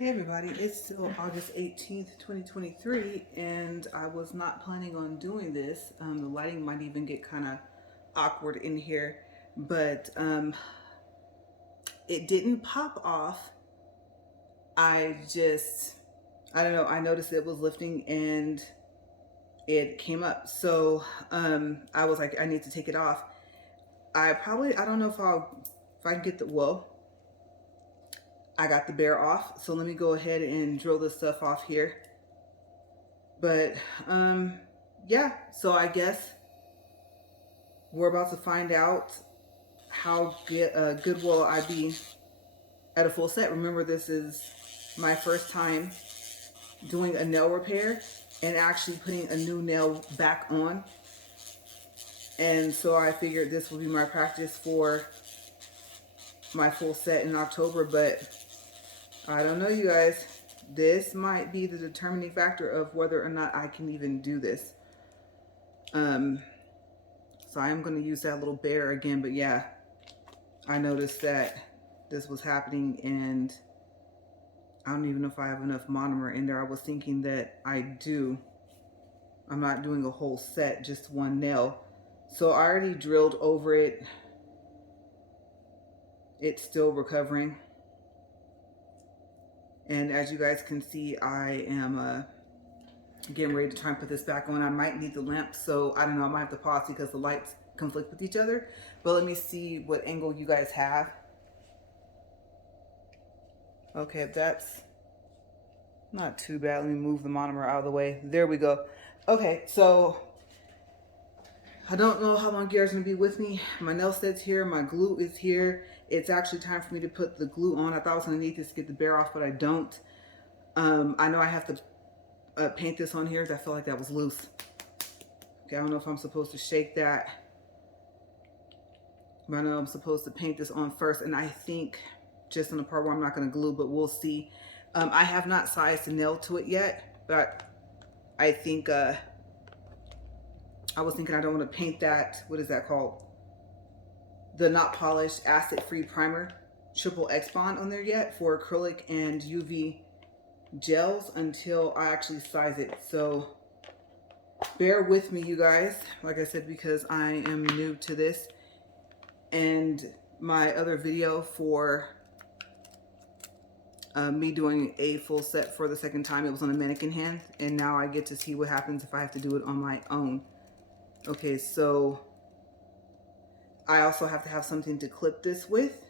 Hey everybody, it's still August 18th, 2023, and I was not planning on doing this. The lighting might even get kind of awkward in here, but it didn't pop off. I don't know, I noticed it was lifting and it came up. So I was like, I need to take it off. I don't know if I can get I got the bear off, so let me go ahead and drill this stuff off here. But yeah, so I guess we're about to find out how good will I be at a full set. Remember, this is my first time doing a nail repair and actually putting a new nail back on. And so I figured this will be my practice for my full set in October, but I don't know, you guys. This might be the determining factor of whether or not I can even do this. So I am going to use that little bear again, but yeah, I noticed that this was happening and I don't even know if I have enough monomer in there. I was thinking that I do. I'm not doing a whole set, just one nail. So I already drilled over it. It's still recovering. And as you guys can see, I am getting ready to try and put this back on. I might need the lamp, so I don't know, I might have to pause because the lights conflict with each other. But let me see what angle you guys have. Okay, that's not too bad. Let me move the monomer out of the way. There we go. Okay, so I don't know how long Gary's gonna be with me. My nail set's here, my glue is here. It's actually time for me to put the glue on. I thought I was gonna need this to get the bear off, but I don't. I know I have to paint this on here because I feel like that was loose. Okay, I don't know if I'm supposed to shake that. But I know I'm supposed to paint this on first, and I think just on the part where I'm not gonna glue, but we'll see. I have not sized the nail to it yet, but I think, I was thinking I don't want to paint that, what is that called? The Not Polish Acid-Free Primer Triple X Bond on there yet for acrylic and UV gels until I actually size it. So bear with me, you guys, like I said, because I am new to this. And my other video for me doing a full set for the second time, it was on a mannequin hand, and now I get to see what happens if I have to do it on my own. Okay, so I also have to have something to clip this with,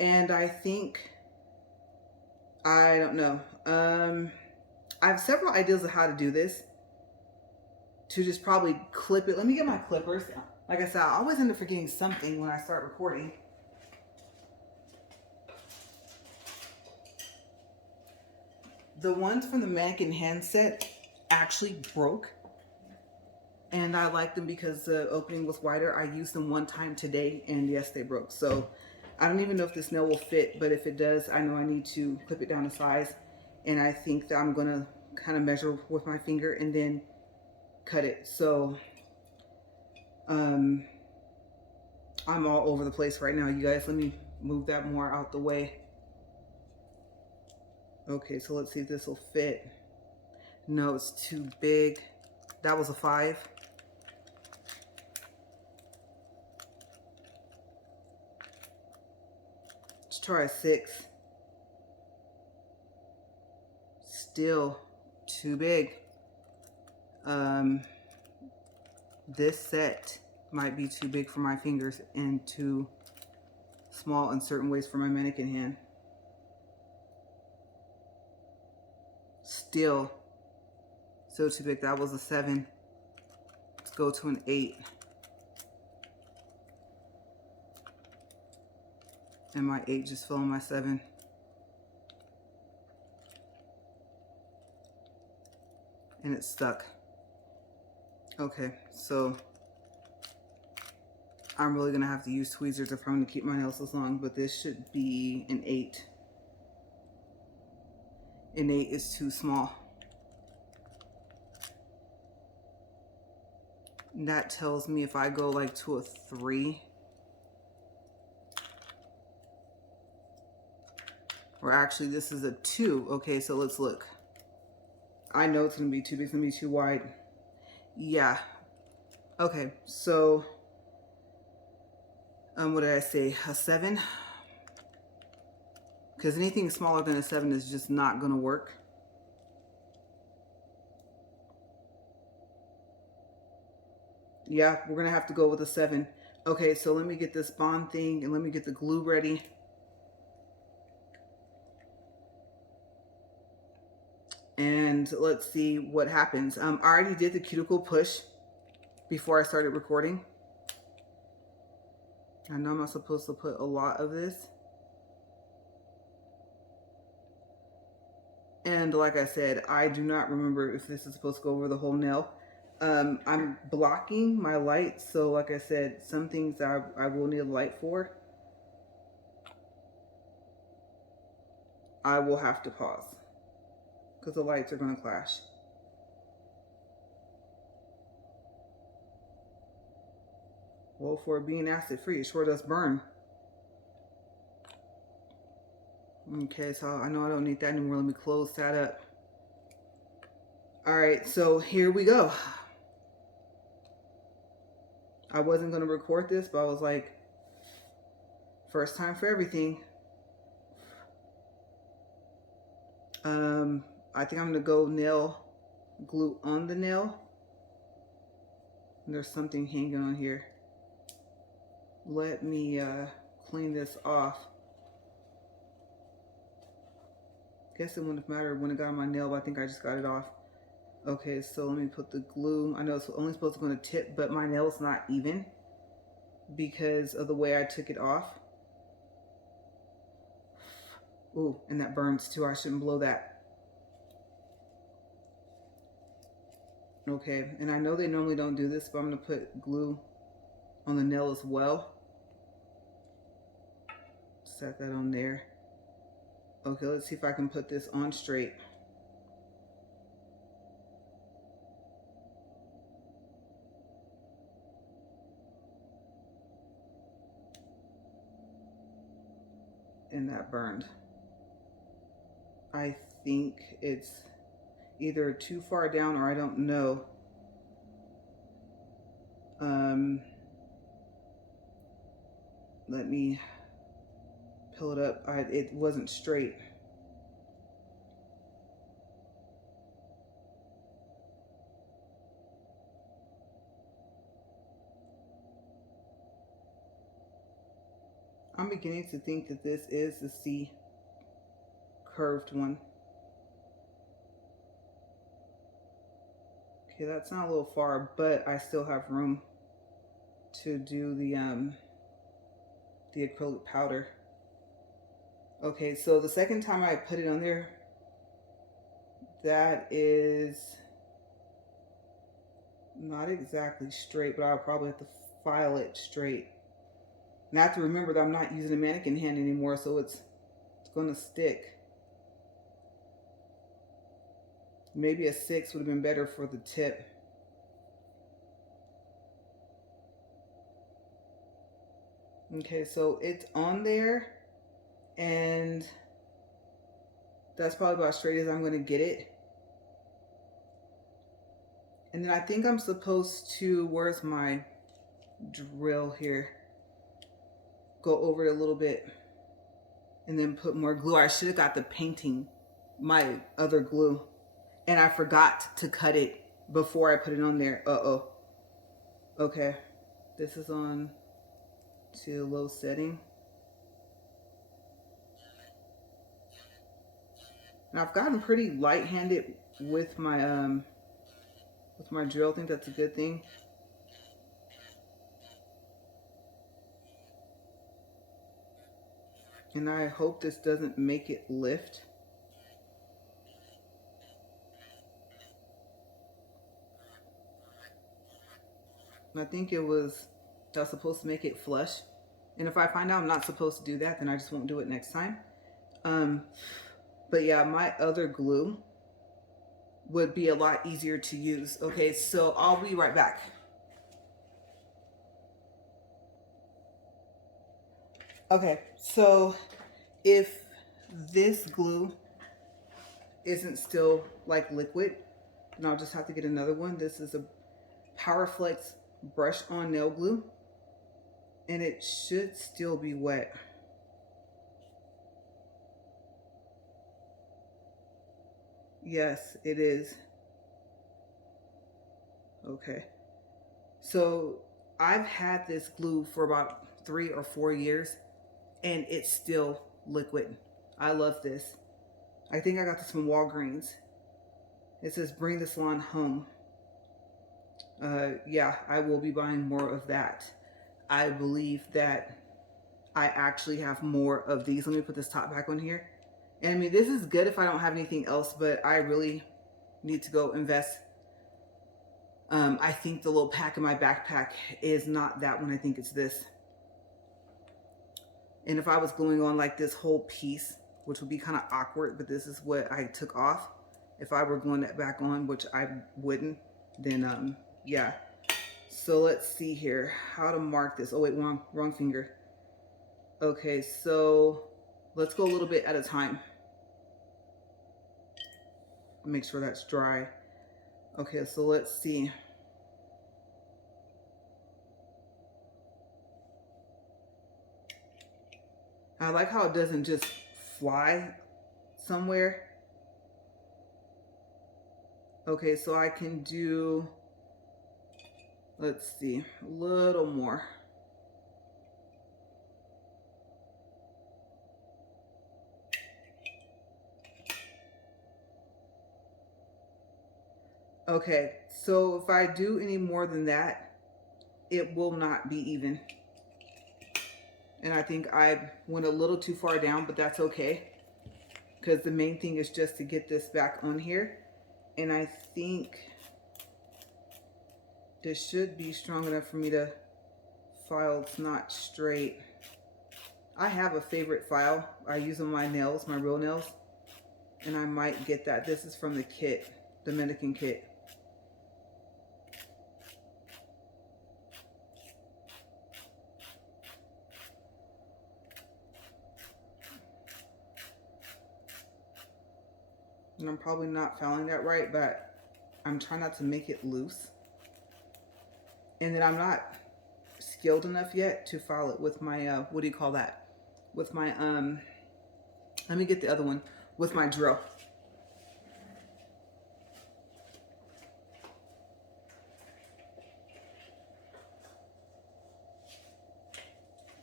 and I think, I don't know, I have several ideas of how to do this, to just probably clip it. Let me get my clippers. Like I said, I always end up forgetting something when I start recording. The ones from the mannequin hand set actually broke. And I like them because the opening was wider. I used them one time today, and yes, they broke. So I don't even know if this nail will fit, but if it does, I know I need to clip it down to size. And I think that I'm gonna kind of measure with my finger and then cut it. So I'm all over the place right now, you guys. Let me move that more out the way. Okay, so let's see if this will fit. No, it's too big. That was a 5. Let's try a 6. Still too big. This set might be too big for my fingers and too small in certain ways for my mannequin hand. Still too big. That was a 7. Let's go to an 8. And my 8 just fell on my 7. And it's stuck. Okay, so I'm really gonna have to use tweezers if I'm gonna keep my nails this long, but this should be an 8. An 8 is too small. And that tells me if I go like to a 3, Or actually, this is a 2. Okay, so let's look. I know it's going to be too big. It's going to be too wide. Yeah. Okay, so what did I say? A 7? Because anything smaller than a 7 is just not going to work. Yeah, we're going to have to go with a 7. Okay, so let me get this bond thing and let me get the glue ready. And let's see what happens. I already did the cuticle push before I started recording. I know I'm not supposed to put a lot of this. And like I said, I do not remember if this is supposed to go over the whole nail. I'm blocking my light, so like I said, some things I will need a light for. I will have to pause because the lights are going to clash. Well, for being acid free, it sure does burn. Okay, so I know I don't need that anymore. Let me close that up. All right, so here we go. I wasn't going to record this, but I was like, first time for everything. I think I'm going to go nail glue on the nail. And there's something hanging on here. Let me clean this off. Guess it wouldn't have mattered when it got on my nail, but I think I just got it off. Okay, so let me put the glue. I know it's only supposed to go on the tip, but my nail's not even because of the way I took it off. Ooh, and that burns too. I shouldn't blow that. Okay, and I know they normally don't do this, but I'm going to put glue on the nail as well. Set that on there. Okay, let's see if I can put this on straight. And that burned. I think it's either too far down or I don't know. Let me pull it up. It wasn't straight. I'm beginning to think that this is the C curved one. Okay, that's not a little far, but I still have room to do the acrylic powder. Okay, so the second time I put it on there, that is not exactly straight, but I'll probably have to file it straight. And I have to remember that I'm not using a mannequin hand anymore, so it's going to stick. Maybe a 6 would have been better for the tip. Okay, so it's on there, and that's probably about as straight as I'm going to get it. And then I think I'm supposed to, where's my drill here? Go over it a little bit and then put more glue. I should have got the painting, my other glue, and I forgot to cut it before I put it on there. Uh-oh. Okay, this is on to low setting. And I've gotten pretty light-handed with my drill. I think that's a good thing. And I hope this doesn't make it lift. I think that's supposed to make it flush. And if I find out I'm not supposed to do that, then I just won't do it next time. But yeah, my other glue would be a lot easier to use. Okay, so I'll be right back. Okay, so if this glue isn't still like liquid, and I'll just have to get another one. This is a Powerflex brush on nail glue, and it should still be wet. Yes, it is. Okay. So I've had this glue for about 3 or 4 years, and it's still liquid. I love this. I think I got this from Walgreens. It says bring the salon home. Yeah, I will be buying more of that. I believe that I actually have more of these. Let me put this top back on here. And I mean, this is good if I don't have anything else, but I really need to go invest. I think the little pack in my backpack is not that one. I think it's this. And if I was gluing on like this whole piece, which would be kind of awkward, but this is what I took off. If I were gluing that back on, which I wouldn't, then yeah. So let's see here how to mark this. Oh wait, wrong finger. Okay, so let's go a little bit at a time. Make sure that's dry. Okay, so let's see. I like how it doesn't just fly somewhere. Okay, so I can do, let's see, a little more. Okay, so if I do any more than that, it will not be even. And I think I went a little too far down, but that's okay, because the main thing is just to get this back on here. And I think this should be strong enough for me to file. It's not straight. I have a favorite file I use on my nails, my real nails, and I might get that. This is from the kit, Dominican kit. And I'm probably not filing that right, but I'm trying not to make it loose. And then I'm not skilled enough yet to file it with my, what do you call that? With my, let me get the other one, with my drill.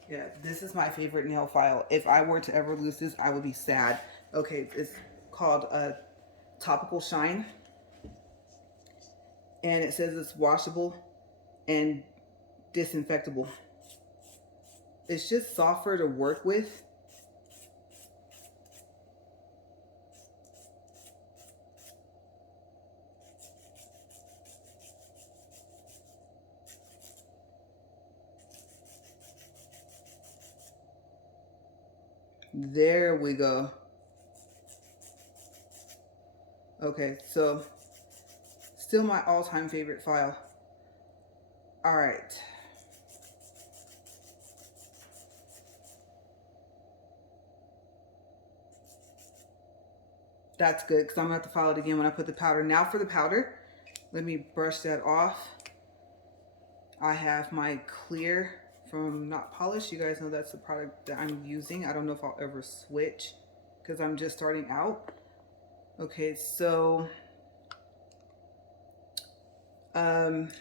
Yeah, this is my favorite nail file. If I were to ever lose this, I would be sad. Okay, it's called Topical Shine. And it says it's washable and disinfectable. It's just softer to work with. There we go. Okay, so still my all-time favorite file. All right. That's good, because I'm going to have to file it again when I put the powder. Now for the powder, let me brush that off. I have my clear from Not Polish. You guys know that's the product that I'm using. I don't know if I'll ever switch because I'm just starting out. Okay, so got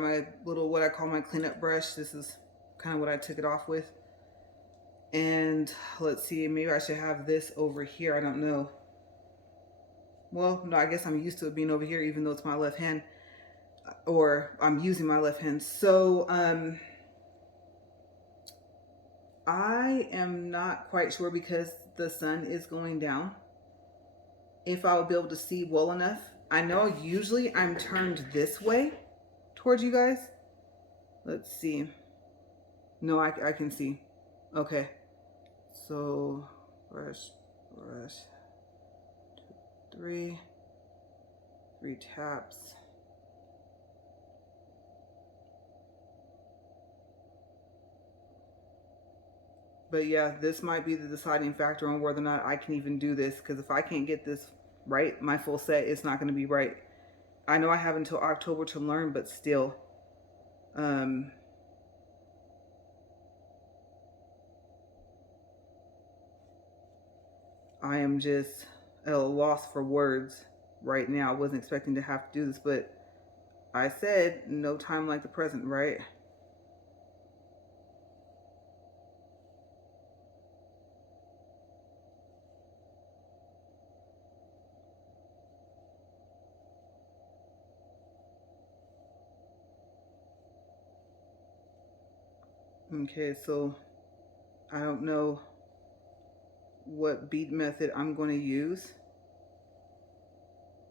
my little, what I call my cleanup brush. This is kind of what I took it off with. And let's see, maybe I should have this over here. I don't know. Well, no, I guess I'm used to it being over here, even though it's my left hand, or I'm using my left hand. So I am not quite sure, because the sun is going down, if I'll be able to see well enough. I know usually I'm turned this way towards you guys. Let's see. No, I can see. Okay. So brush, 3 taps. But yeah, this might be the deciding factor on whether or not I can even do this, because if I can't get this right, my full set, it's not going to be right. I know I have until October to learn, but still. I am just at a loss for words right now. I wasn't expecting to have to do this, but I said no time like the present, right? Okay, so I don't know what bead method I'm going to use,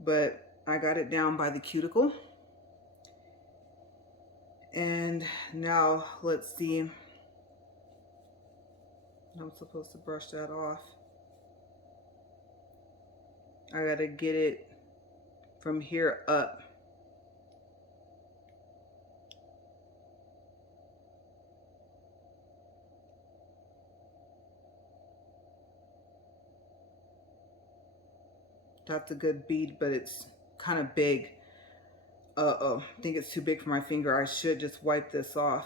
but I got it down by the cuticle. And now let's see. I'm supposed to brush that off. I gotta get it from here up. That's a good bead, but it's kind of big. Uh-oh, I think it's too big for my finger. I should just wipe this off.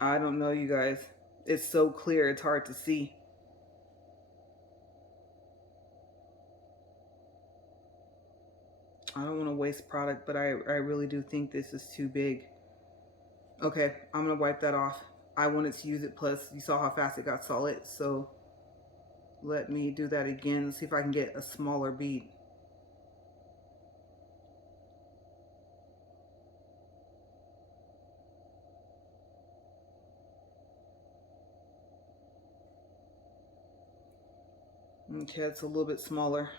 I don't know, you guys. It's so clear, it's hard to see. I don't want to waste product, but I really do think this is too big. Okay, I'm going to wipe that off. I wanted to use it, plus you saw how fast it got solid, so let me do that again. Let's see if I can get a smaller bead. Okay, it's a little bit smaller.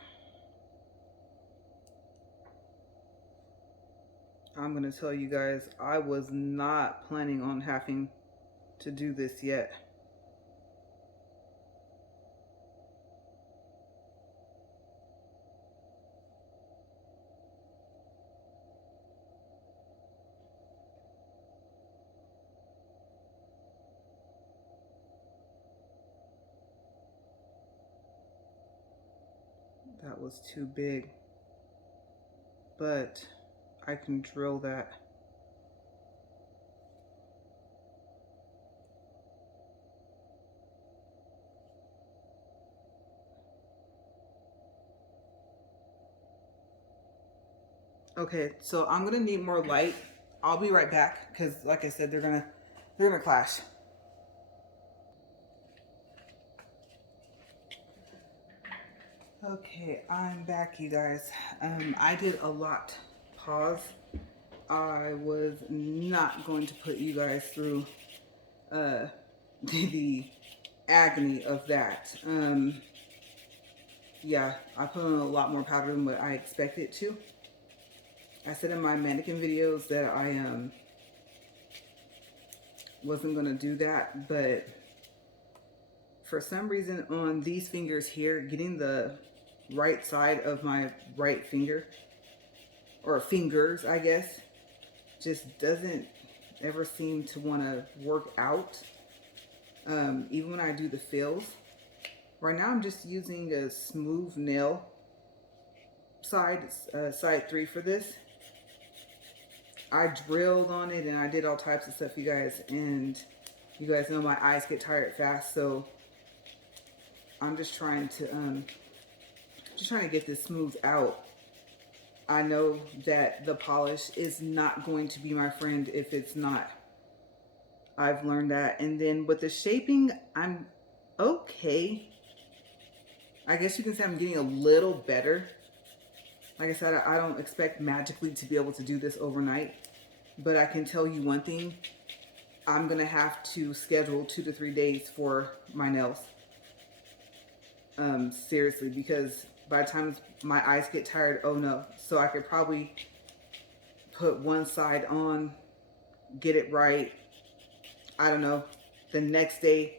I'm going to tell you guys, I was not planning on having to do this yet. That was too big, but I can drill that. Okay, so I'm gonna need more light. I'll be right back, because like I said, they're gonna clash. Okay, I'm back, you guys. I did a lot. Pause. I was not going to put you guys through the agony of that. Yeah, I put on a lot more powder than what I expected to. I said in my mannequin videos that I wasn't gonna do that, but for some reason on these fingers here, getting the right side of my right finger, or fingers, I guess, just doesn't ever seem to want to work out. Even when I do the fills. Right now I'm just using a smooth nail side 3 for this. I drilled on it and I did all types of stuff, you guys, and you guys know my eyes get tired fast, so I'm just trying to get this smoothed out. I know that the polish is not going to be my friend if it's not. I've learned that. And then with the shaping, I'm okay. I guess you can say I'm getting a little better. Like I said, I don't expect magically to be able to do this overnight, but I can tell you one thing. I'm gonna have to schedule 2 to 3 days for my nails. Seriously, because by the time my eyes get tired, oh no. So I could probably put one side on, get it right, I don't know, the next day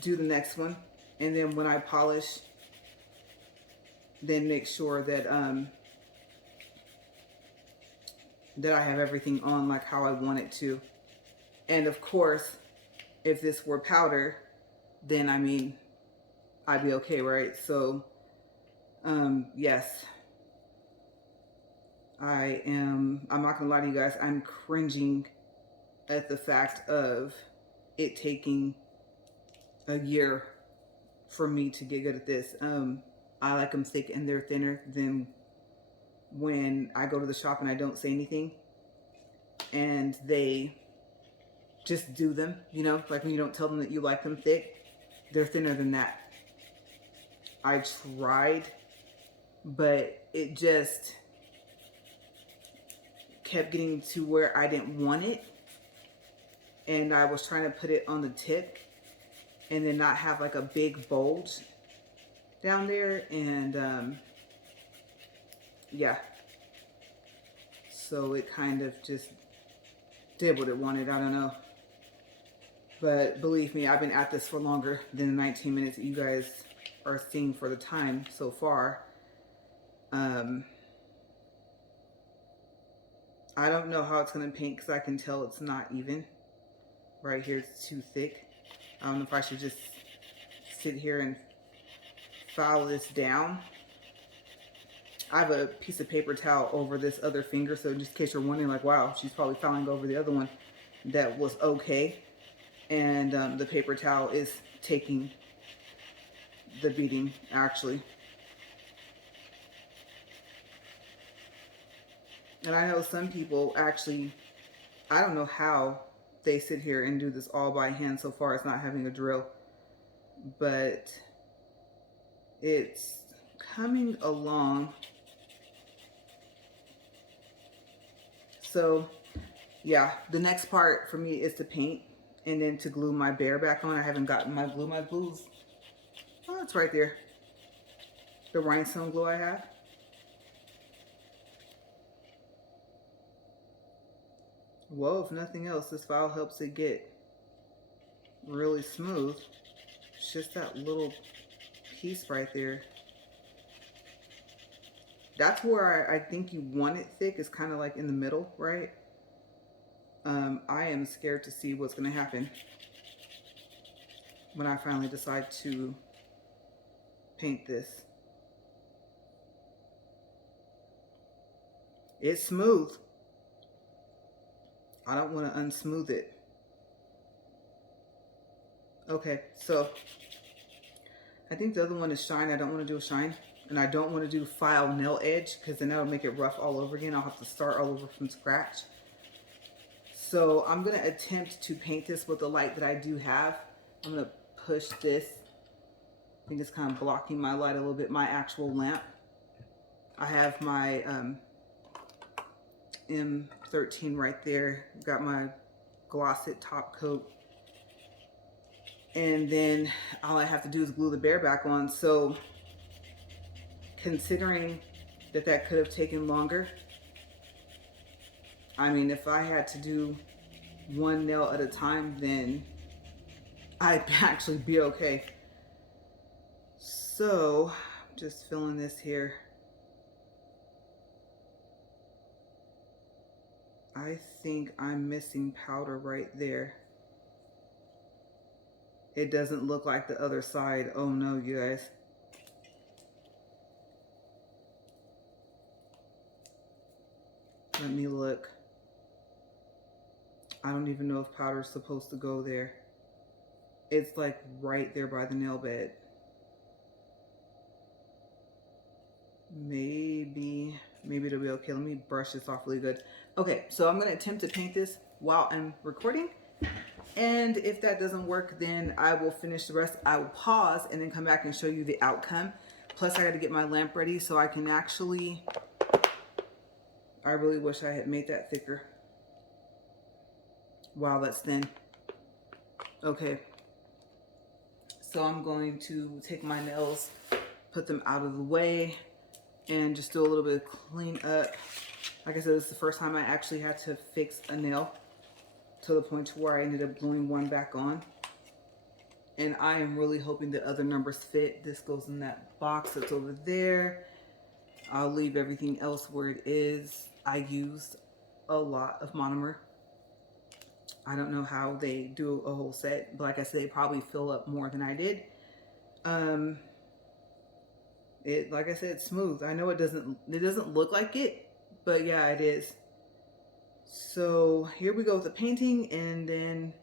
do the next one, and then when I polish, then make sure that that I have everything on like how I want it to. And of course, if this were powder, then I mean, I'd be okay, right? So, yes, I'm not gonna lie to you guys, I'm cringing at the fact of it taking a year for me to get good at this. I like them thick and they're thinner than when I go to the shop and I don't say anything and they just do them, you know, like when you don't tell them that you like them thick, they're thinner than that. I tried, but it just kept getting to where I didn't want it. And I was trying to put it on the tip and then not have like a big bulge down there. And yeah, so it kind of just did what it wanted. I don't know. But believe me, I've been at this for longer than the 19 minutes that you guys are seeing for the time so far. I don't know how it's going to paint because I can tell it's not even. Right here it's too thick. I don't know if I should just sit here and file this down. I have a piece of paper towel over this other finger, so just in case you're wondering, like, wow, she's probably filing over the other one, that was okay. And the paper towel is taking the beating, actually. And I know some people actually, I don't know how they sit here and do this all by hand so far as not having a drill. But it's coming along. So yeah, the next part for me is to paint and then to glue my bear back on. I haven't gotten my glue. My glue's, oh, it's right there. The rhinestone glue I have. Well, if nothing else, this file helps it get really smooth. It's just that little piece right there. That's where I think you want it thick. It's kind of like in the middle, right? I am scared to see what's going to happen when I finally decide to paint this. It's smooth. I don't want to unsmooth it. Okay, so I think the other one is shine. I don't want to do a shine. And I don't want to do file nail edge because then that'll make it rough all over again. I'll have to start all over from scratch. So I'm going to attempt to paint this with the light that I do have. I'm going to push this. I think it's kind of blocking my light a little bit, my actual lamp. I have my M013 right there. Got my gloss it top coat. And then all I have to do is glue the bear back on. So considering that that could have taken longer, I mean, if I had to do one nail at a time, then I'd actually be okay. So just filling this here. I think I'm missing powder right there. It doesn't look like the other side. Oh no, you guys. Let me look. I don't even know if powder is supposed to go there. It's like right there by the nail bed. Maybe it'll be okay. Let me brush this off really good. Okay, so I'm going to attempt to paint this while I'm recording. And if that doesn't work, then I will finish the rest. I will pause and then come back and show you the outcome. Plus, I got to get my lamp ready so I can actually... I really wish I had made that thicker. Wow, that's thin. Okay. So I'm going to take my nails, put them out of the way, and just do a little bit of clean up. Like I said, this is the first time I actually had to fix a nail to the point to where I ended up gluing one back on. And I am really hoping that other numbers fit. This goes in that box that's over there. I'll leave everything else where it is. I used a lot of monomer. I don't know how they do a whole set, but like I said, they probably fill up more than I did. It, like I said, it's smooth. I know it doesn't look like it, but yeah, it is. So here we go with the painting, and then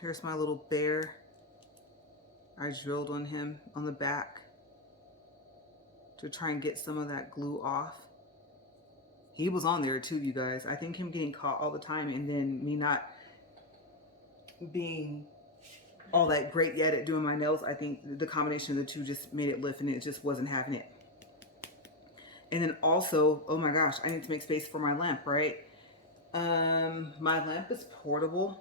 here's my little bear. I drilled on him on the back to try and get some of that glue off. He was on there too, you guys. I think him getting caught all the time and then me not being all that great yet at doing my nails, I think the combination of the two just made it lift and it just wasn't having it. And then also, oh my gosh, I need to make space for my lamp, right? My lamp is portable.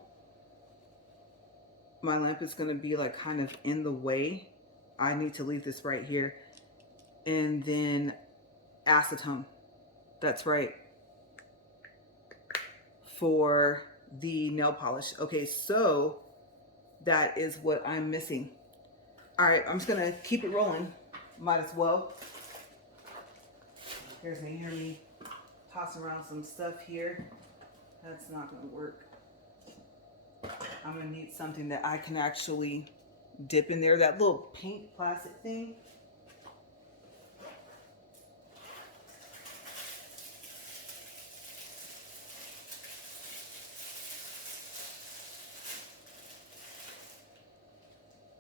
My lamp is going to be like kind of in the way. I need to leave this right here. And then acetone. That's right. For the nail polish. Okay, so that is what I'm missing. All right, I'm just going to keep it rolling. Might as well. Here's me, hear me tossing around some stuff here. That's not going to work. I'm going to need something that I can actually dip in there. That little paint plastic thing.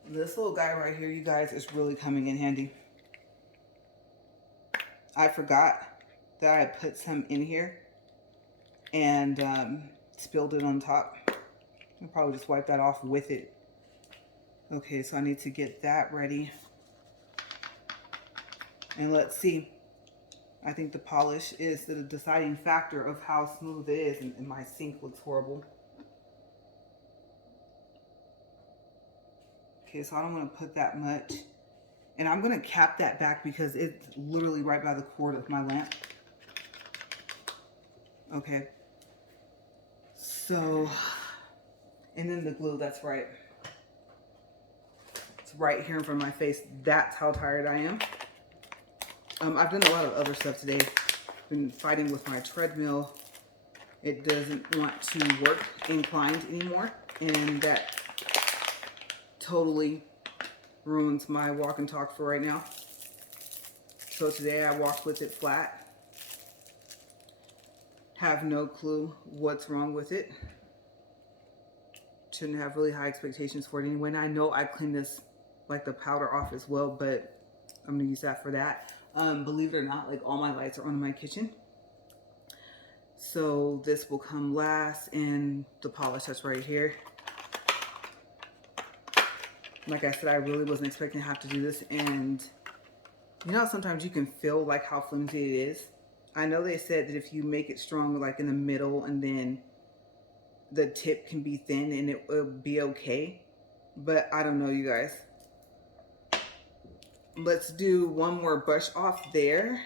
This little guy right here, you guys, is really coming in handy. I forgot that I put some in here and spilled it on top. I'll probably just wipe that off with it. Okay, so I need to get that ready. And let's see. I think the polish is the deciding factor of how smooth it is. And my sink looks horrible. Okay, so I don't want to put that much. And I'm going to cap that back because it's literally right by the cord of my lamp. Okay. So, and then the glue, that's right. It's right here in front of my face. That's how tired I am. I've done a lot of other stuff today. Been fighting with my treadmill. It doesn't want to work inclined anymore. And that totally ruins my walk and talk for right now. So today I walked with it flat. Have no clue what's wrong with it. Shouldn't have really high expectations for it anyway. And I know I cleaned this, like the powder off as well, but I'm gonna use that for that. Believe it or not, like all my lights are on in my kitchen. So this will come last, and the polish that's right here. Like I said, I really wasn't expecting to have to do this, and you know, sometimes you can feel like how flimsy it is. I know they said that if you make it strong, like in the middle, and then the tip can be thin and it will be okay, but I don't know, you guys. Let's do one more brush off there.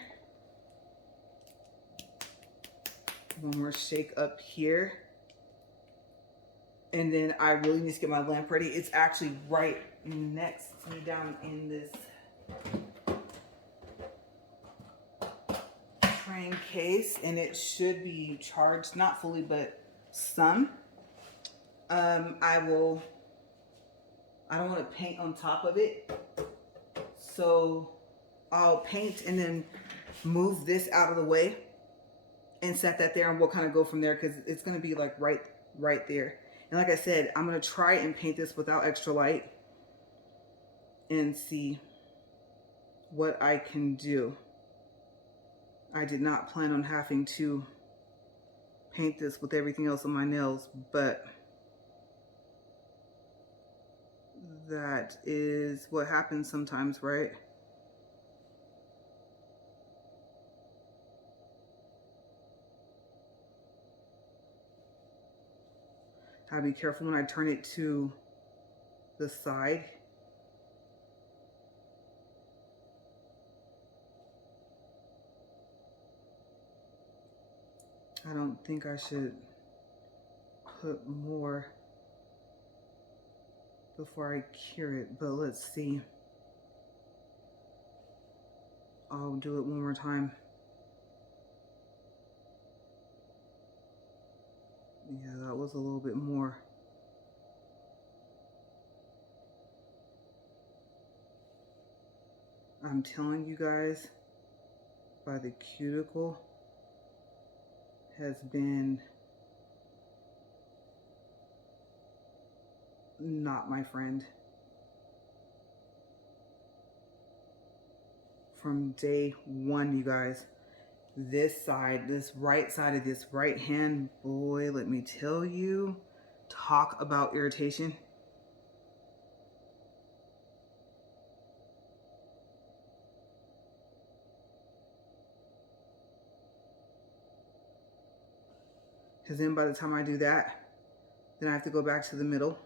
One more shake up here. And then I really need to get my lamp ready. It's actually right next to me down in this frame case, and it should be charged, not fully, but some. I don't want to paint on top of it, so I'll paint and then move this out of the way and set that there, and we'll kind of go from there because it's going to be like right there. And like I said, I'm going to try and paint this without extra light and see what I can do. I did not plan on having to paint this with everything else on my nails, but that is what happens sometimes, right? I'll be careful when I turn it to the side. I don't think I should put more before I cure it, but let's see. I'll do it one more time. Yeah, that was a little bit more. I'm telling you guys, by the cuticle has been not my friend. From day one, you guys. This side, this right side of this right hand, boy, let me tell you, talk about irritation. Because then by the time I do that, then I have to go back to the middle.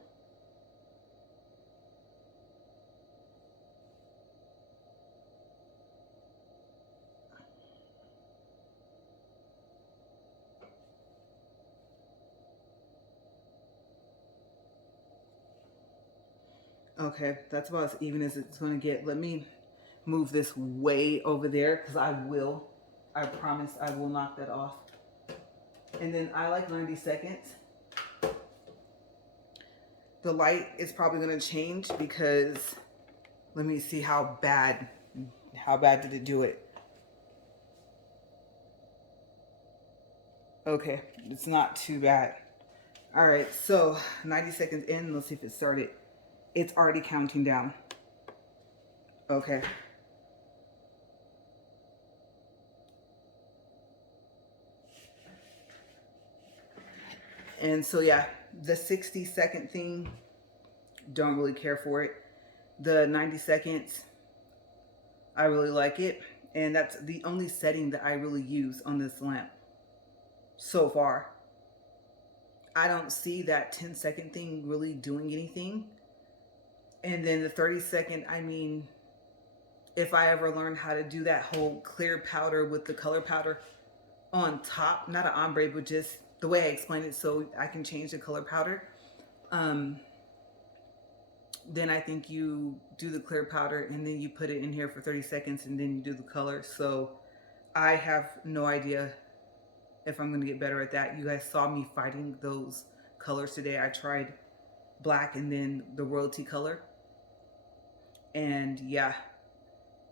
Okay, that's about as even as it's going to get. Let me move this way over there because I will. I promise I will knock that off. And then I like 90 seconds. The light is probably going to change because let me see how bad did it do it. Okay, it's not too bad. All right, so 90 seconds in, let's see if it started. It's already counting down. Okay. And so yeah, the 60-second thing, don't really care for it. The 90 seconds, I really like it. And that's the only setting that I really use on this lamp so far. I don't see that 10-second thing really doing anything. And then the 30-second, I mean, if I ever learned how to do that whole clear powder with the color powder on top, not an ombre, but just the way I explained it so I can change the color powder, then I think you do the clear powder and then you put it in here for 30 seconds and then you do the color. So I have no idea if I'm going to get better at that. You guys saw me fighting those colors today. I tried black and then the royalty color. And yeah,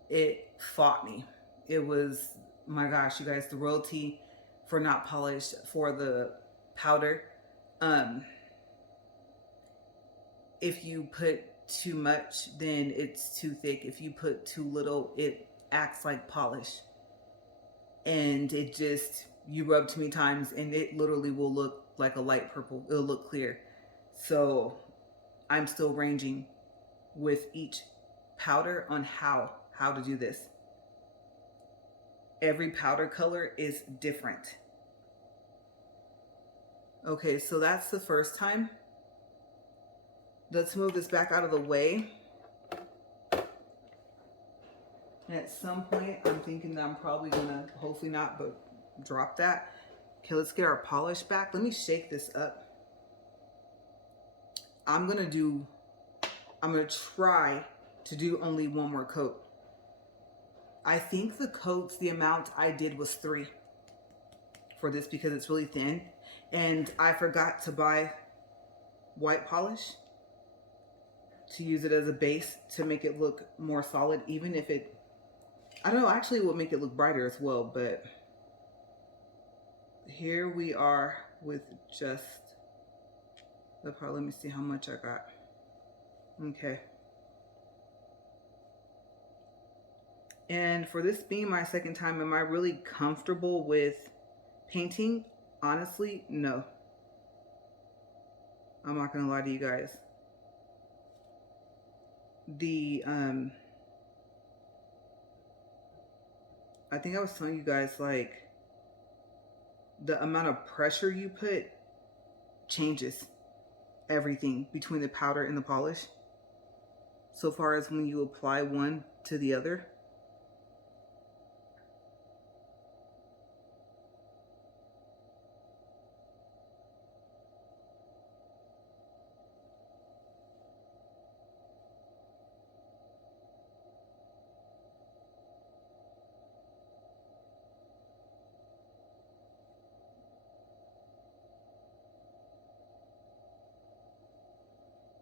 it fought me. It was, my gosh, you guys, the royalty for Not Polished for the powder. If you put too much, then it's too thick. If you put too little, it acts like polish. And it just, you rub too many times and it literally will look like a light purple. It'll look clear. So I'm still ranging with each powder on how to do this. Every powder color is different. Okay, so that's the first time. Let's move this back out of the way. And at some point, I'm thinking that I'm probably gonna, hopefully not, but drop that. Okay, let's get our polish back. Let me shake this up. I'm gonna try to do only one more coat. I think the coats, the amount I did was 3 for this because it's really thin. And I forgot to buy white polish to use it as a base to make it look more solid, even if it, I don't know, actually it will make it look brighter as well. But here we are with just the part. Let me see how much I got. Okay. And for this being my second time, am I really comfortable with painting? Honestly, no. I'm not gonna lie to you guys. I think I was telling you guys, like, the amount of pressure you put changes everything between the powder and the polish. So far as when you apply one to the other.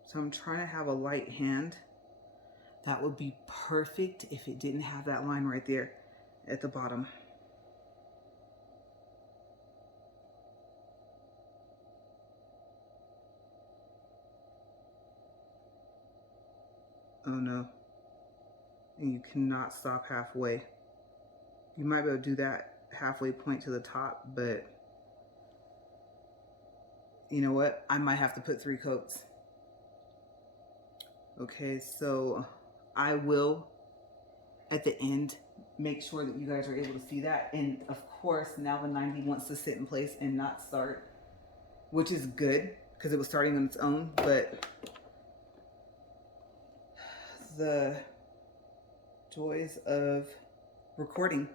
So I'm trying to have a light hand. That would be perfect if it didn't have that line right there at the bottom. Oh no. And you cannot stop halfway. You might be able to do that halfway point to the top, but you know what? I might have to put 3 coats. Okay, so I will at the end make sure that you guys are able to see that. And of course, now the 90 wants to sit in place and not start, which is good because it was starting on its own, but the joys of recording.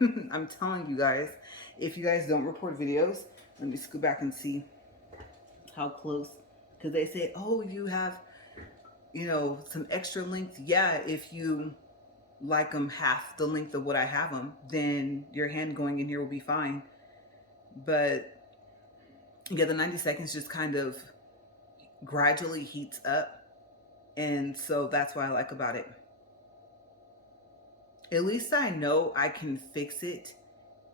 I'm telling you guys, if you guys don't record videos, let me scoot back and see how close, because they say, oh, you have, you know, some extra length. Yeah, if you like them half the length of what I have them, then your hand going in here will be fine. But yeah, the 90 seconds just kind of gradually heats up, and so that's what I like about it. At least I know I can fix it.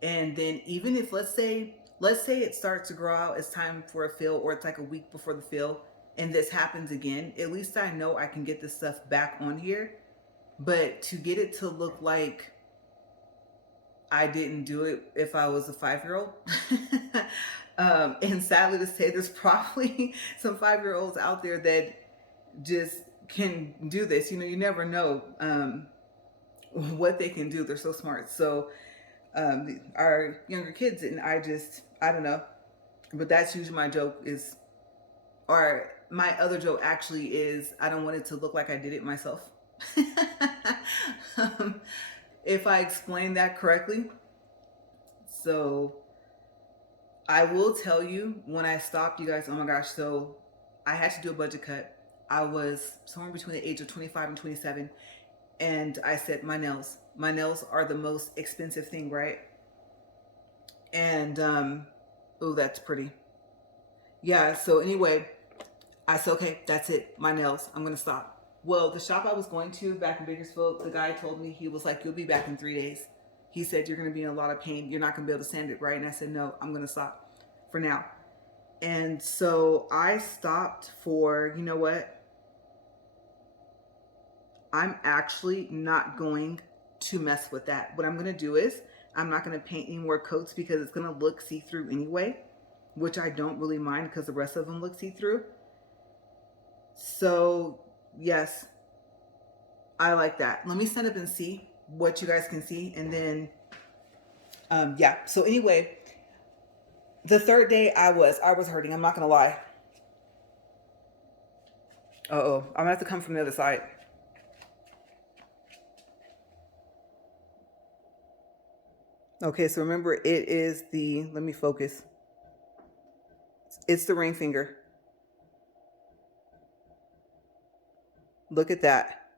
And then even if let's say it starts to grow out, it's time for a fill, or it's like a week before the fill, and this happens again, at least I know I can get this stuff back on here. But to get it to look like I didn't do it if I was a 5-year-old, and sadly to say, there's probably some 5-year-olds out there that just can do this. You know, you never know what they can do. They're so smart. So our younger kids, and I don't know. But that's usually my joke is, or my other joke actually is, I don't want it to look like I did it myself. If I explain that correctly. So I will tell you, when I stopped, you guys, oh my gosh, so I had to do a budget cut. I was somewhere between the age of 25 and 27. And I said, my nails are the most expensive thing, right? And oh, that's pretty. Yeah, so anyway, I said, okay, that's it, my nails, I'm gonna stop. Well, the shop I was going to back in Bakersfield, the guy told me, he was like, you'll be back in 3 days. He said, you're gonna be in a lot of pain, you're not gonna be able to sand it right. And I said, no, I'm gonna stop for now. And so I stopped for, you know what? I'm actually not going to mess with that. What I'm gonna do is, I'm not gonna paint any more coats because it's gonna look see-through anyway, which I don't really mind because the rest of them look see-through. So yes, I like that. Let me stand up and see what you guys can see, and then yeah. So anyway, the third day I was hurting. I'm not gonna lie. Uh-oh, I'm gonna have to come from the other side. Okay, so remember, it is the, let me focus. It's the ring finger. Look at that.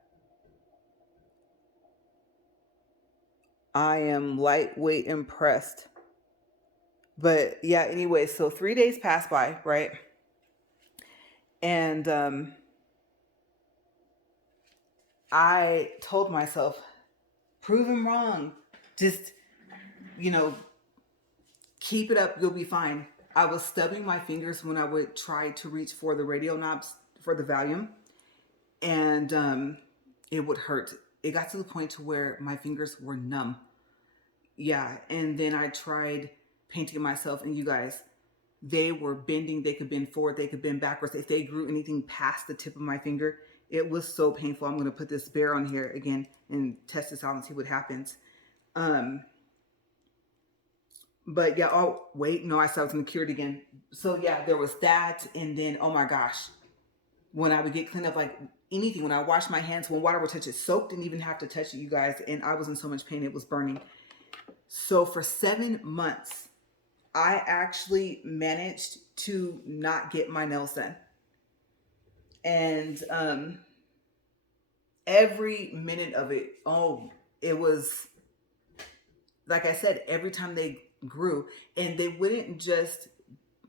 I am lightweight impressed. But yeah, anyway, so 3 days passed by, right? And I told myself, prove him wrong. Just, you know, keep it up, you'll be fine. I was stubbing my fingers when I would try to reach for the radio knobs for the volume, and it would hurt. It got to the point to where my fingers were numb. Yeah, and then I tried painting myself, and you guys, they were bending. They could bend forward, they could bend backwards. If they grew anything past the tip of my finger, it was so painful. I'm gonna put this bear on here again and test this out and see what happens. But yeah, oh wait, no, I said I was gonna cure it again. So yeah, there was that, and then oh my gosh, when I would get cleaned up, like anything, when I washed my hands, when water would touch it, soap didn't even have to touch it, you guys, and I was in so much pain, it was burning. So for 7 months, I actually managed to not get my nails done. And every minute of it, oh, it was, like I said, every time they grew, and they wouldn't just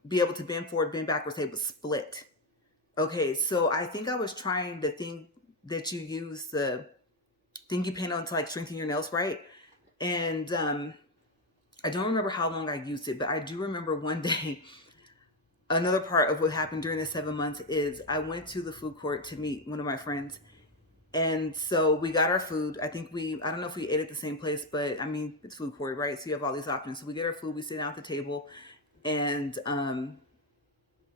be able to bend forward, bend backwards, they would split. Okay, so I think I was trying the thing that you use, the thing you paint on to like strengthen your nails, right? And I don't remember how long I used it, but I do remember one day. Another part of what happened during the 7 months is I went to the food court to meet one of my friends. And so we got our food. I don't know if we ate at the same place, but I mean, it's food court, right? So you have all these options. So we get our food, we sit down at the table. And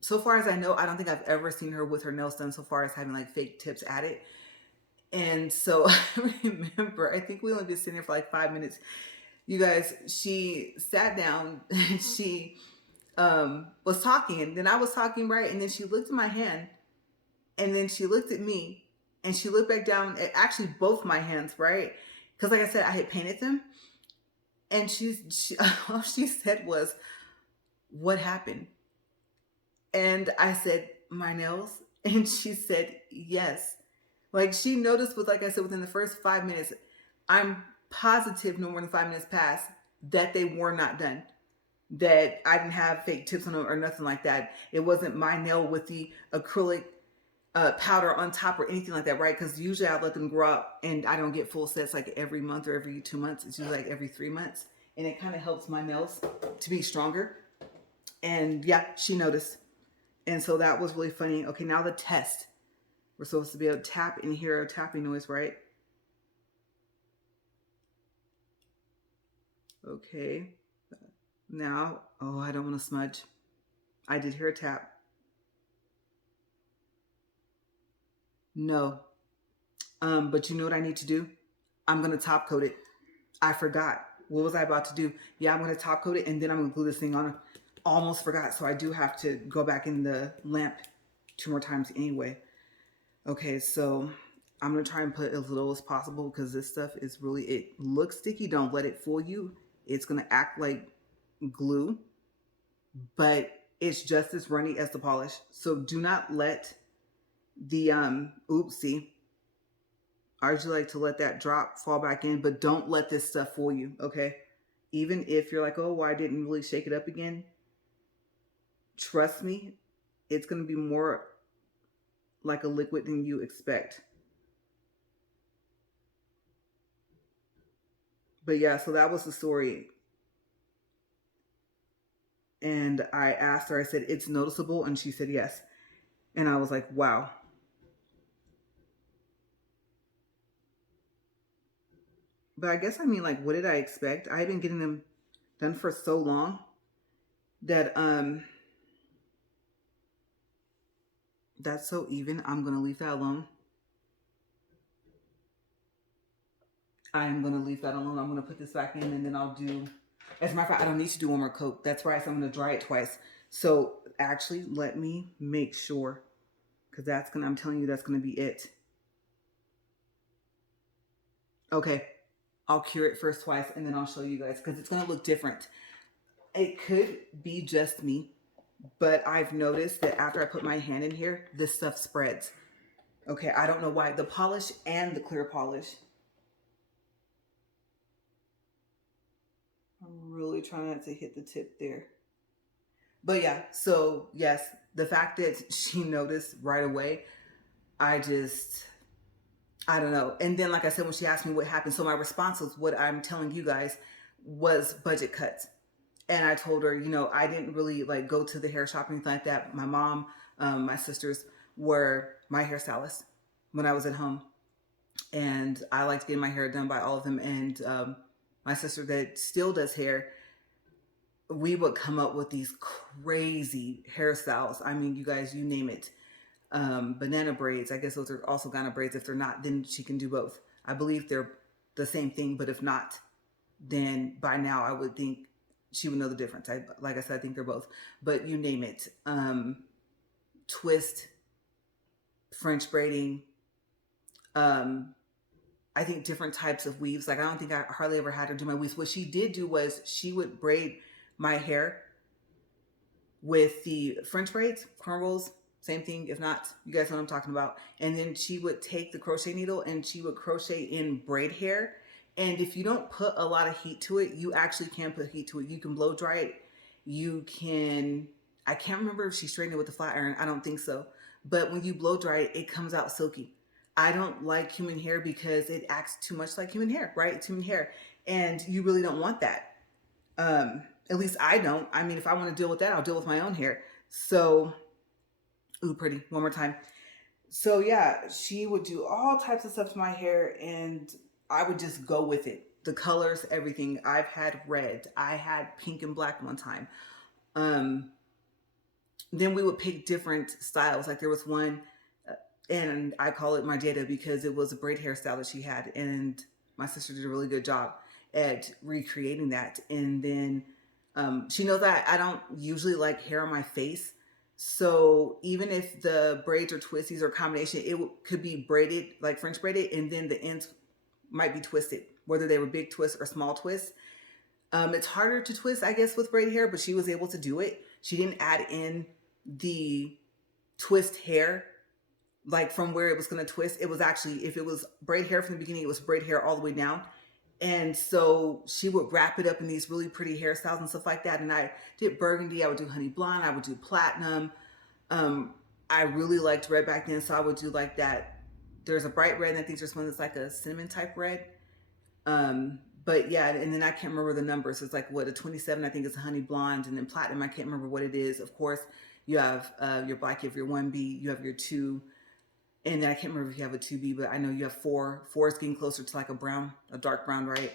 so far as I know, I don't think I've ever seen her with her nails done so far as having like fake tips at it. And so I remember, I think we only been sitting there for like 5 minutes. You guys, she sat down and she was talking, and then I was talking, right? And then she looked at my hand, and then she looked at me, and she looked back down at actually both my hands, right? Because like I said, I had painted them, and all she said was, "What happened?" And I said, "My nails," and she said, "Yes." Like she noticed with, like I said, within the first 5 minutes, I'm positive no more than 5 minutes passed that they were not done. That I didn't have fake tips on them or nothing like that. It wasn't my nail with the acrylic powder on top or anything like that, right? Because usually I let them grow up and I don't get full sets like every month or every 2 months. It's usually like every 3 months. And it kind of helps my nails to be stronger. And yeah, she noticed. And so that was really funny. Okay, now the test. We're supposed to be able to tap and hear a tapping noise, right? Okay. Now, oh, I don't want to smudge. I did hear a tap. No. But you know what I need to do? I'm gonna top coat it. I forgot. What was I about to do? Yeah, I'm gonna top coat it and then I'm gonna glue this thing on. Almost forgot. So I do have to go back in the lamp 2 more times anyway. Okay, so I'm gonna try and put as little as possible because this stuff is really, it looks sticky. Don't let it fool you. It's gonna act like glue, but it's just as runny as the polish. So do not let the oopsie. I usually like to let that drop fall back in, but don't let this stuff fool you, okay? Even if you're like, oh, well, I didn't really shake it up again, trust me, it's going to be more like a liquid than you expect. But yeah, so that was the story. And I asked her, I said, it's noticeable? And she said, yes. And I was like, wow. But I guess, I mean, like, what did I expect? I had been getting them done for so long that that's so even. I'm gonna leave that alone. I'm gonna leave that alone. I'm gonna put this back in and then I'll do, as a matter of fact, I don't need to do one more coat. That's right, so I'm gonna dry it twice. So actually let me make sure, because I'm telling you, that's gonna be it. Okay, I'll cure it first twice and then I'll show you guys because it's gonna look different. It could be just me, but I've noticed that after I put my hand in here, this stuff spreads. Okay, I don't know why. The polish and the clear polish. I'm really trying not to hit the tip there. But yeah, so yes, the fact that she noticed right away, I just, I don't know. And then, like I said, when she asked me what happened, so my response was what I'm telling you guys was budget cuts. And I told her, I didn't really like go to the hair shop or anything like that. My mom, my sisters were my hairstylists when I was at home. And I liked getting my hair done by all of them. And my sister that still does hair, we would come up with these crazy hairstyles. I mean, you guys, you name it. Banana braids. I guess those are also Ghana braids. If they're not, then she can do both. I believe they're the same thing, but if not, then by now I would think she would know the difference. Like I said, I think they're both. But you name it. Twist, French braiding. I think different types of weaves. Like I don't think I hardly ever had her do my weaves. What she did do was she would braid my hair with the French braids, cornrows, same thing. If not, you guys know what I'm talking about. And then she would take the crochet needle and she would crochet in braid hair. And if you don't put a lot of heat to it, you actually can put heat to it. You can blow dry it. You can, I can't remember if she straightened it with the flat iron. I don't think so. but when you blow dry it, it comes out silky. I don't like human hair because it acts too much like human hair, right? It's human hair, and you really don't want that. At least I don't. I mean, if I want to deal with that, I'll deal with my own hair. So, ooh, pretty. One more time. So yeah, she would do all types of stuff to my hair, and I would just go with it. The colors, everything. I've had red. I had pink and black one time. Um, then we would pick different styles. Like there was one, and I call it my Jada because it was a braid hairstyle that she had, and my sister did a really good job at recreating that. And then she knows that I don't usually like hair on my face, so even if the braids or twisties or combination, could be braided like French braided, and then the ends might be twisted, whether they were big twists or small twists. It's harder to twist, I guess, with braid hair, but she was able to do it. She didn't add in the twist hair like from where it was going to twist. It was actually, if it was braid hair from the beginning, it was braid hair all the way down. And so she would wrap it up in these really pretty hairstyles and stuff like that. And I did burgundy, I would do honey blonde, I would do platinum. Um, I really liked red back then, so I would do like that. There's a bright red, and I think there's one that's like a cinnamon type red. But yeah, and then I can't remember the numbers. It's like what, a 27, I think it's a honey blonde, and then platinum, I can't remember what it is. Of course, you have your black, you have your 1B, you have your 2, and then I can't remember if you have a 2B, but I know you have 4. 4 is getting closer to like a brown, a dark brown, right?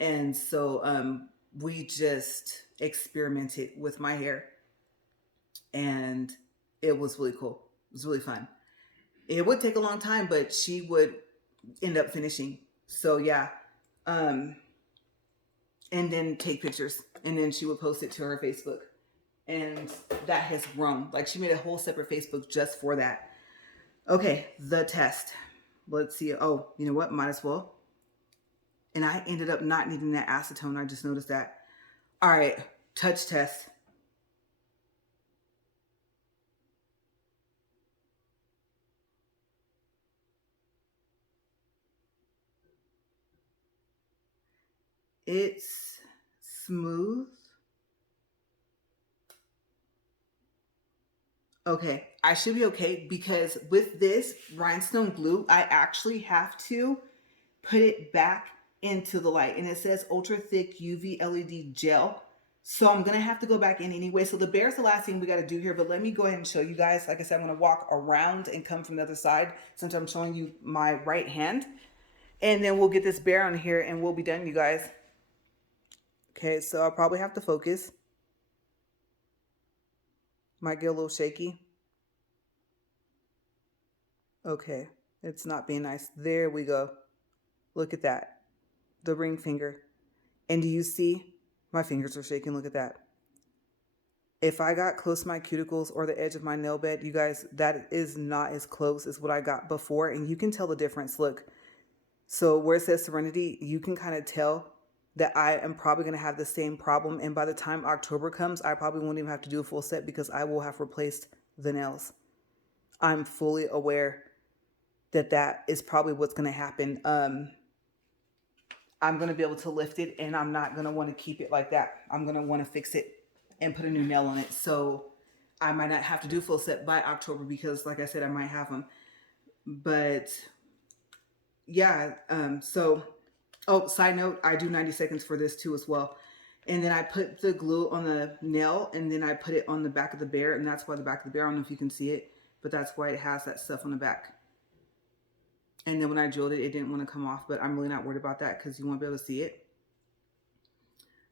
And so we just experimented with my hair, and it was really cool. It was really fun. It would take a long time, but she would end up finishing. So yeah, um, and then take pictures, and then she would post it to her Facebook, and that has grown. Like she made a whole separate Facebook just for that. Okay, the test. Let's see. Oh, you know what? Might as well. And I ended up not needing that acetone. I just noticed that. All right, touch test. It's smooth. Okay, I should be okay because with this rhinestone glue, I actually have to put it back into the light. And it says ultra thick UV LED gel. So I'm gonna have to go back in anyway. So the bear is the last thing we gotta do here, but let me go ahead and show you guys. Like I said, I'm gonna walk around and come from the other side since I'm showing you my right hand. And then we'll get this bear on here and we'll be done, you guys. Okay, so I'll probably have to focus. Might get a little shaky. Okay, it's not being nice. There we go. Look at that. The ring finger. And do you see? My fingers are shaking. Look at that. If I got close to my cuticles or the edge of my nail bed, you guys, that is not as close as what I got before. And you can tell the difference. Look. So where it says Serenity, you can kind of tell that I am probably going to have the same problem. And by the time October comes, I probably won't even have to do a full set because I will have replaced the nails. I'm fully aware that that is probably what's going to happen. I'm going to be able to lift it, and I'm not going to want to keep it like that. I'm going to want to fix it and put a new nail on it. So I might not have to do full set by October because, like I said, I might have them. But yeah, oh, side note, I do 90 seconds for this too as well. And then I put the glue on the nail, and then I put it on the back of the bear, and that's why the back of the bear, I don't know if you can see it, but that's why it has that stuff on the back. And then when I drilled it, it didn't want to come off, but I'm really not worried about that because you won't be able to see it.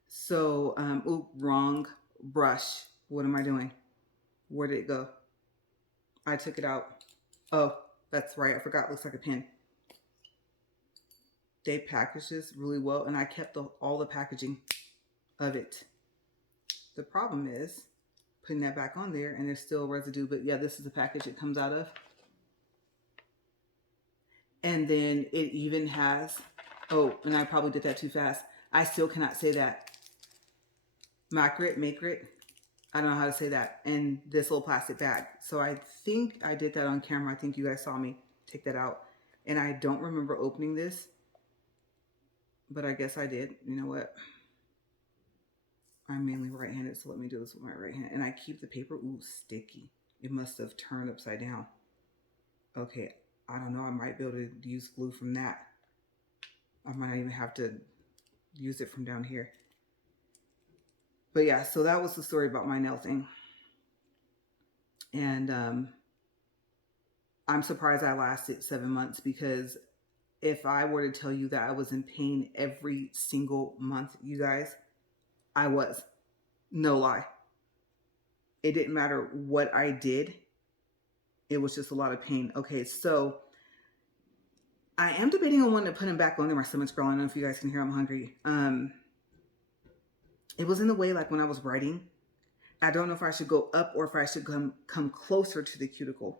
So, oh, wrong brush. What am I doing? Where did it go? I took it out. Oh, that's right. I forgot. It looks like a pin. They packaged this really well, and I kept all the packaging of it. The problem is putting that back on there, and there's still residue. But yeah, this is the package it comes out of. And then it even has, oh, and I probably did that too fast. I still cannot say that. Macrit, Macrit. I don't know how to say that. And this little plastic bag. So I think I did that on camera. I think you guys saw me take that out. And I don't remember opening this. But I guess I did. You know what? I'm mainly right-handed, so let me do this with my right hand. And I keep the paper, ooh, sticky. it must have turned upside down. Okay, I don't know. I might be able to use glue from that. I might not even have to use it from down here. But yeah, so that was the story about my nail thing. And I'm surprised I lasted 7 months, because if I were to tell you that I was in pain every single month, you guys, I was. No lie. It didn't matter what I did. It was just a lot of pain. Okay, so I am debating on when to put him back on there. My stomach's growling. I don't know if you guys can hear I'm hungry. It was in the way like when I was writing. I don't know if I should go up or if I should come closer to the cuticle.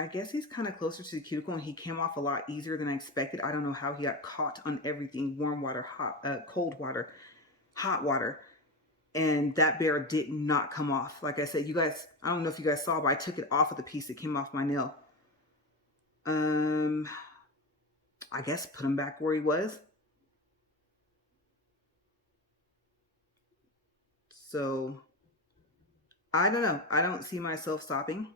I guess he's kind of closer to the cuticle, and he came off a lot easier than I expected. I don't know how he got caught on everything. Warm water, cold water, hot water. And that bear did not come off. Like I said, you guys, I don't know if you guys saw, but I took it off of the piece that came off my nail. I guess put him back where he was. So, I don't know. I don't see myself stopping.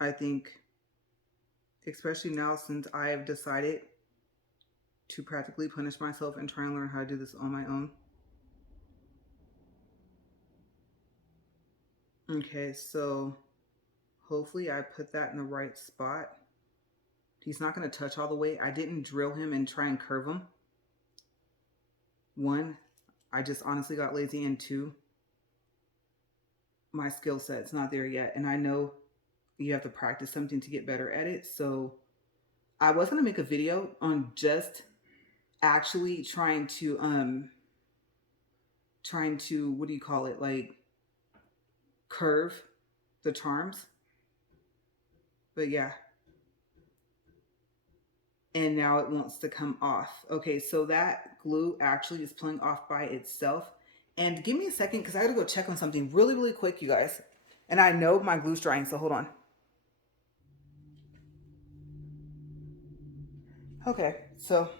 I think, especially now since I have decided to practically punish myself and try and learn how to do this on my own. Okay, so hopefully I put that in the right spot. He's not going to touch all the way. I didn't drill him and try and curve him. One, I just honestly got lazy, and two, my skill set's not there yet. And I know you have to practice something to get better at it. So I was going to make a video on just actually trying to, what do you call it? Like curve the charms. But yeah. And now it wants to come off. Okay, so that glue actually is pulling off by itself. And give me a second, because I gotta go check on something really, really quick, you guys. And I know my glue's drying, so hold on. Okay, so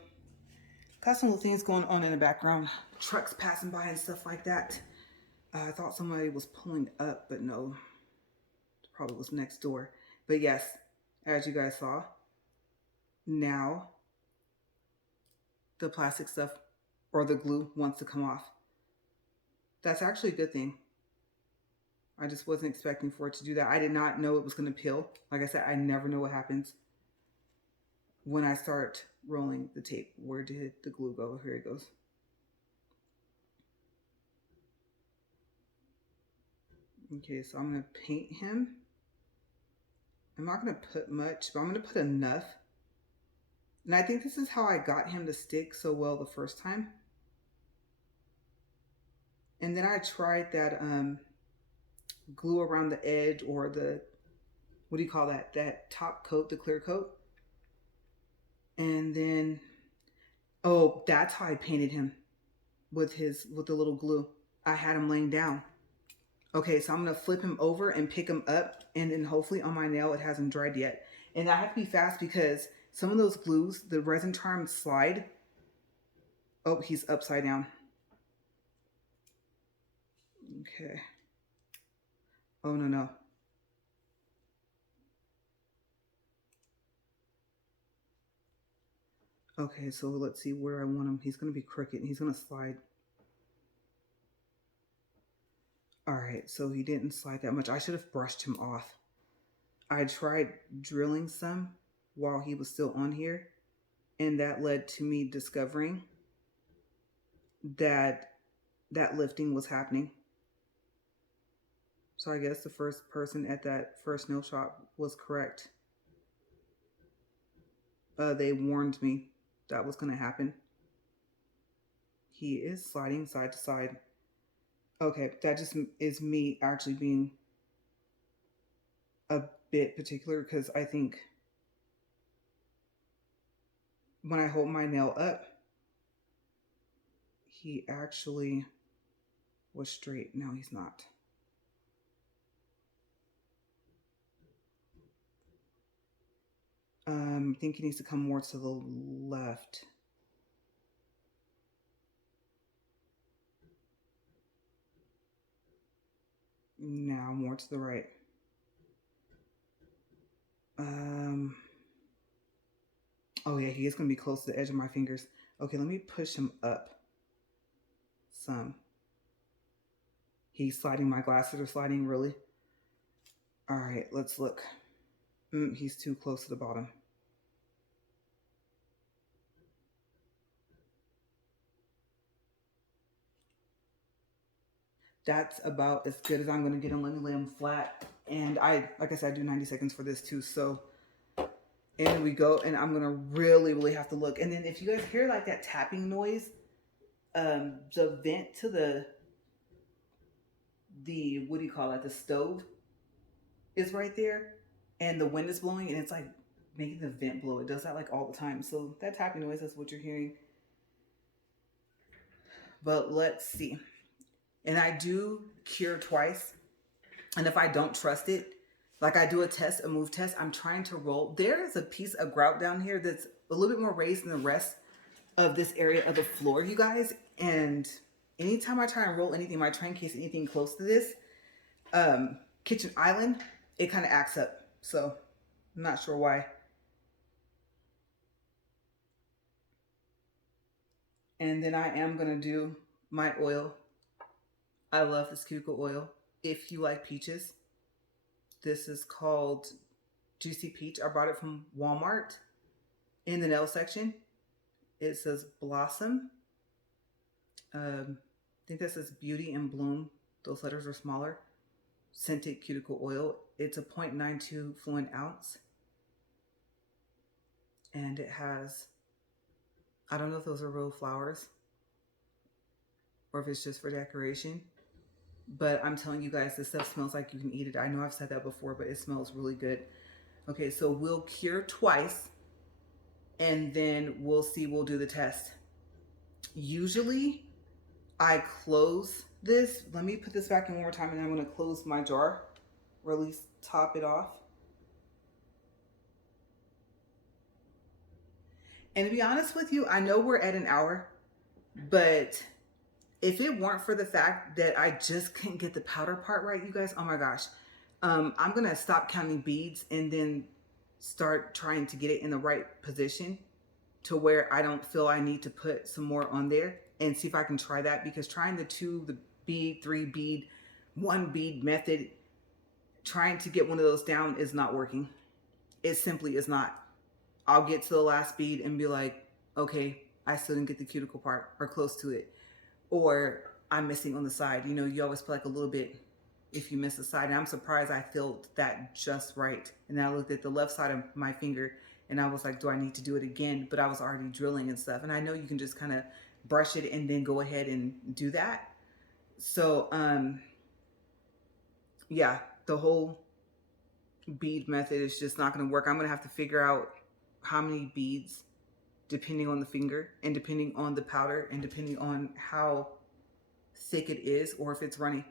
got some little things going on in the background. Trucks passing by and stuff like that. I thought somebody was pulling up, but no. It probably was next door. But yes, as you guys saw, now the plastic stuff or the glue wants to come off. That's actually a good thing. I just wasn't expecting for it to do that. I did not know it was going to peel. Like I said, I never know what happens when I start rolling the tape. Where did the glue go? Here it goes. Okay, so I'm going to paint him. I'm not going to put much, but I'm going to put enough. And I think this is how I got him to stick so well the first time. And then I tried that glue around the edge, or the, what do you call that? That top coat, the clear coat. And then, oh, that's how I painted him with the little glue. I had him laying down. Okay, so I'm going to flip him over and pick him up, and then hopefully on my nail it hasn't dried yet. And I have to be fast because some of those glues, the resin charms slide. Oh, he's upside down. Okay. Oh, no. Okay, so let's see where I want him. He's going to be crooked and he's going to slide. All right, so he didn't slide that much. I should have brushed him off. I tried drilling some while he was still on here, and that led to me discovering that lifting was happening. So I guess the first person at that first nail shop was correct. They warned me that was going to happen. He is sliding side to side. Okay, that just is me actually being a bit particular, because I think when I hold my nail up, he actually was straight. Now he's not. I think he needs to come more to the left. Now more to the right. Oh yeah, he is going to be close to the edge of my fingers. Okay, let me push him up some. He's sliding, my glasses are sliding, really? All right, let's look. He's too close to the bottom. That's about as good as I'm going to get him. Let me lay him flat. And like I said, I do 90 seconds for this too. So, in we go. And I'm going to really have to look. And then if you guys hear like that tapping noise, the vent to the what do you call it? The stove is right there. And the wind is blowing and it's like making the vent blow. It does that like all the time. So that tapping noise, that's what you're hearing. But let's see. And I do cure twice. And if I don't trust it, like I do a move test, I'm trying to roll. There is a piece of grout down here that's a little bit more raised than the rest of this area of the floor, you guys. And anytime I try and roll anything, my train case, anything close to this kitchen island, it kind of acts up. So I'm not sure why. And then I am going to do my oil. I love this cuticle oil. If you like peaches, this is called Juicy Peach. I bought it from Walmart in the nail section. It says Blossom. I think that says Beauty and Bloom. Those letters are smaller. Scented cuticle oil. It's a 0.92 fluid ounce. And it has, I don't know if those are real flowers or if it's just for decoration. But I'm telling you guys, this stuff smells like you can eat it. I know I've said that before, but it smells really good. Okay, so we'll cure twice and then we'll see, we'll do the test. Usually I close this. Let me put this back in one more time and I'm going to close my jar, or at least top it off. And to be honest with you, I know we're at an hour, but if it weren't for the fact that I just couldn't get the powder part right, you guys, oh my gosh. I'm going to stop counting beads and then start trying to get it in the right position to where I don't feel I need to put some more on there, and see if I can try that, because trying the bead, 3 bead, 1 bead method, trying to get one of those down is not working. It simply is not. I'll get to the last bead and be like, okay, I still didn't get the cuticle part or close to it. Or I'm missing on the side. You know, you always feel like a little bit if you miss the side. And I'm surprised I felt that just right. And then I looked at the left side of my finger and I was like, do I need to do it again? But I was already drilling and stuff. And I know you can just kind of brush it and then go ahead and do that. So, yeah, the whole bead method is just not going to work. I'm going to have to figure out how many beads, depending on the finger and depending on the powder and depending on how thick it is, or if it's runny.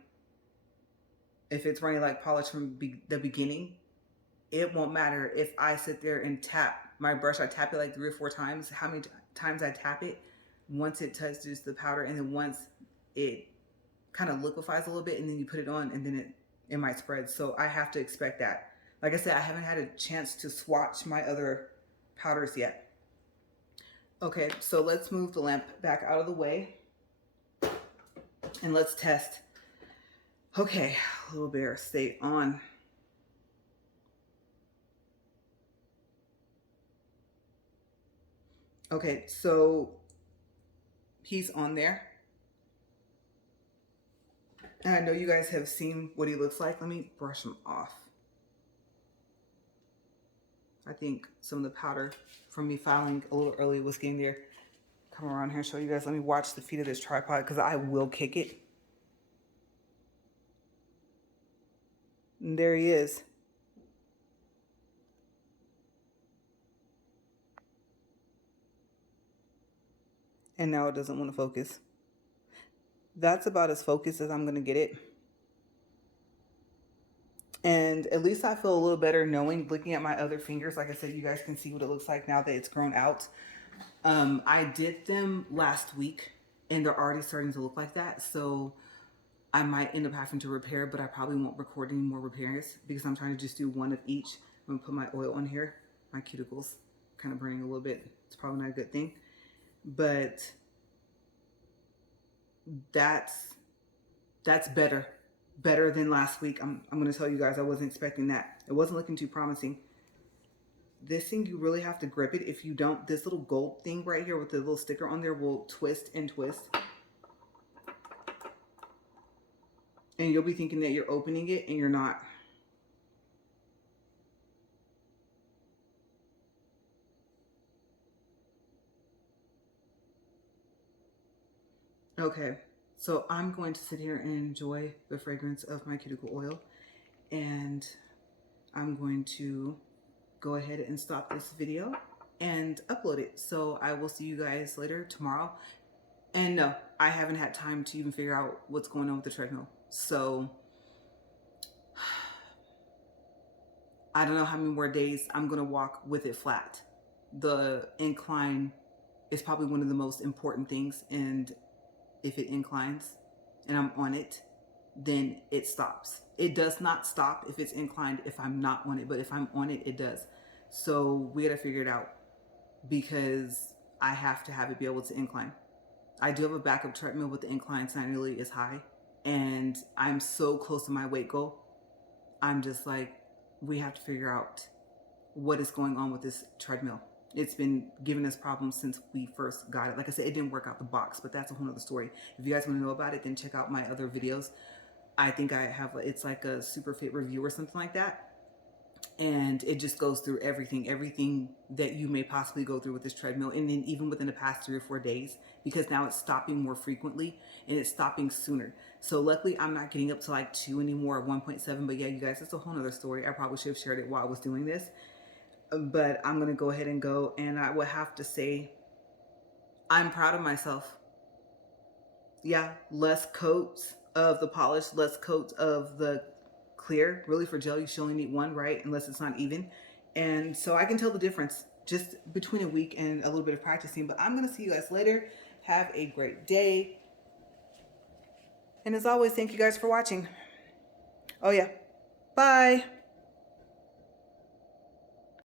If it's runny like polish from the beginning, it won't matter if I sit there and tap my brush. I tap it like 3 or 4 times. How many times I tap it, once it touches the powder, and then once it kind of liquefies a little bit, and then you put it on, and then it might spread. So I have to expect that. Like I said, I haven't had a chance to swatch my other powders yet. Okay, so let's move the lamp back out of the way and let's test. Okay, little bear, stay on. Okay, so he's on there. And I know you guys have seen what he looks like. Let me brush him off. I think some of the powder from me filing a little early was getting there. Come around here and show you guys. Let me watch the feet of this tripod because I will kick it. And there he is. And now it doesn't want to focus. That's about as focused as I'm going to get it. And at least I feel a little better knowing, looking at my other fingers. Like I said, you guys can see what it looks like now that it's grown out. I did them last week and they're already starting to look like that. So I might end up having to repair, but I probably won't record any more repairs because I'm trying to just do one of each. I'm gonna put my oil on here. My cuticles kind of burning a little bit. It's probably not a good thing, but that's better than last week. I'm gonna tell you guys, I wasn't expecting that. It wasn't looking too promising. This thing, you really have to grip it. If you don't, this little gold thing right here with the little sticker on there will twist and twist. And you'll be thinking that you're opening it and you're not. Okay, so I'm going to sit here and enjoy the fragrance of my cuticle oil. And I'm going to go ahead and stop this video and upload it. So I will see you guys later tomorrow. And no, I haven't had time to even figure out what's going on with the treadmill. So I don't know how many more days I'm gonna walk with it flat. The incline is probably one of the most important things, and if it inclines and I'm on it, then it stops. It does not stop if it's inclined if I'm not on it, but if I'm on it, it does. So we gotta figure it out because I have to have it be able to incline. I do have a backup treadmill, but the incline's not nearly as high, and I'm so close to my weight goal. I'm just like, we have to figure out what is going on with this treadmill. It's been giving us problems since we first got it. Like I said, it didn't work out the box, but that's a whole other story. If you guys want to know about it, then check out my other videos. I think I have, it's like a super fit review or something like that. And it just goes through everything that you may possibly go through with this treadmill. And then even within the past 3 or 4 days, because now it's stopping more frequently and it's stopping sooner. So luckily I'm not getting up to like 2 anymore, 1.7. But yeah, you guys, that's a whole other story. I probably should have shared it while I was doing this. But I'm going to go ahead and go. And I would have to say, I'm proud of myself. Yeah, less coats of the polish, less coats of the clear. Really, for gel, you should only need 1, right? Unless it's not even. And so I can tell the difference just between a week and a little bit of practicing. But I'm going to see you guys later. Have a great day. And as always, thank you guys for watching. Oh yeah, bye.